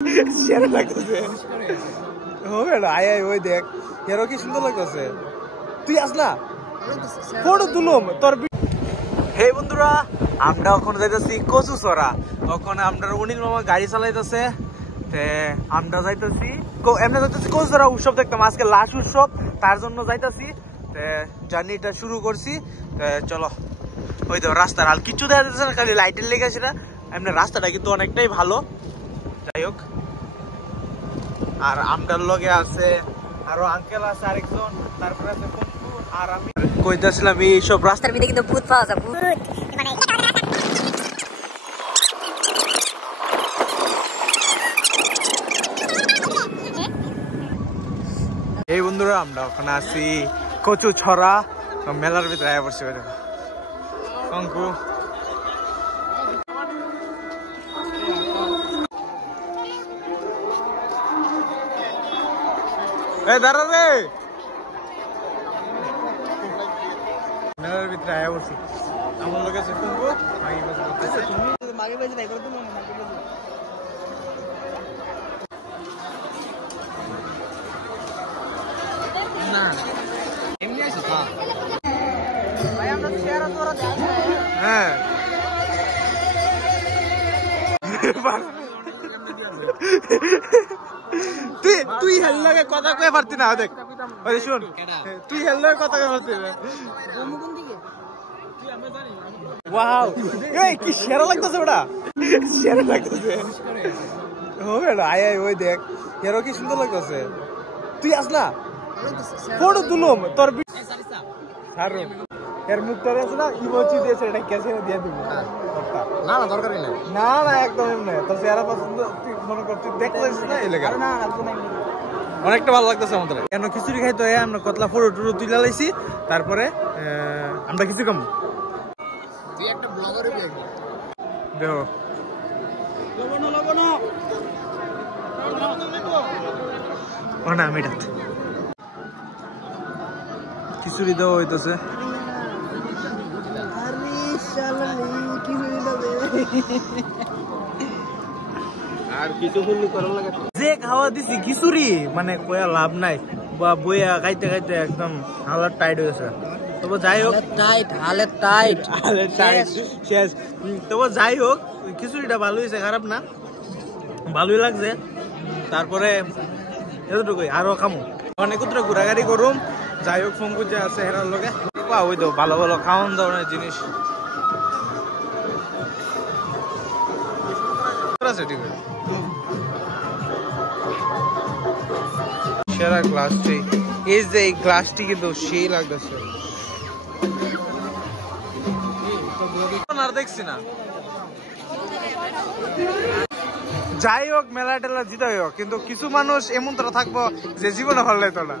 সেরা লাগতেছে হবে না আয় আয় ওই দেখ এরও কি সুন্দর লাগতেছে তুই আস না ফটো তুলুম তোর হে বন্ধুরা আমরা ওখানে যাইতেছি কচুচড়া ওখানে আমরা অনিল মামা গাড়ি চালাইতেছে আমরা যাইতেছি এমনি যাইতেছি কচুচড়া উৎসব দেখতাম আজকে লাস্ট উৎসব তার জন্য যাইতেছি জার্নিটা শুরু করছি চলো ওই তো রাস্তার আর কিছু দেখা যাচ্ছে না খালি লাইটের লেগে আছে না এমনি রাস্তাটা কিন্তু অনেকটাই ভালো যাই হোক আর আমটার লগে আছে আরো আঙ্কেল আছে আরেকজন তারপরে আছে বন্ধু আর আমি কইতাছিলাম এই সব রাস্তার ভিতরে কিন্তু ভূত পাওয়া যায় ভূত মানে এই বন্ধুরা আমরা ওখানে আছি কচুছড়া মেলার ভিতরে আয়া পড়ছি অঙ্কু দাঁড়া রে মেলার ভিতরে আয়া পড়ছি আমার লোক আছে অঙ্কু মাগে বাজে নাই করে তুমি মাগে বাজে না এমনি আছে তো ভাই আমরা শেয়ার তোরা দেখ হ্যাঁ তুই হেল লাগে কথা কই পারতি না দেখ ওই শুন তুই হেল লাগে কথা কই পারতি না কোন দিকে তুই আমরা জানি ওয়াও এই কি শেয়ার লাগতেছে ওটা শেয়ার লাগতেছে হবে না আয় আয় ওই দেখ এরও কি সুন্দর লাগতেছে তুই আস না ফটো তুলুম তোর সারু এর মুখটা আছে না ইমোজি দিয়েছে এটা ক্যাসে দিয়ে দিব না না দরকারই নাই না না একদম না তোর চেহারা পছন্দ তুই মনে কর তুই দেখছিস না এই লাগা না অনেকটা ভালো লাগতেছে আমাদের কেন খিচুড়ি খাইতো আমরা কতলা ফটো টুরো তুইলা লাইছি তারপরে আমরা কিছু কম তুই একটা ব্লগারে দেখো লবণ ও না মিটা খিচুড়ি দেওয়া হইতেছে আর কিছু যে খাওয়া দিছি খিচুড়ি মানে কয়া লাভ নাই বা বইয়া খাইতে খাইতে একদম হালাত টাইট হয়েছে তবে যাই হোক হালের টাইট শেষ তবে যাই হোক খিচুড়িটা ভালো হয়েছে খারাপ না ভালোই লাগছে তারপরে এতটুকুই আরো খামো অনেক ঘোরাঘুরি করুম যাই হোক ফোন করছে আছে হেরার লগে ওই তো ভালো ভালো খাওয়ান দাওয়ানোর জিনিস সেরা গ্লাসটি এই যে এই গ্লাসটি কিন্তু সেই লাগতেছে আর দেখছি না যাই হোক মেলা টেলা জিতে হোক কিন্তু কিছু মানুষ এমন তো থাকবো যে জীবনে ভালো লাগতো না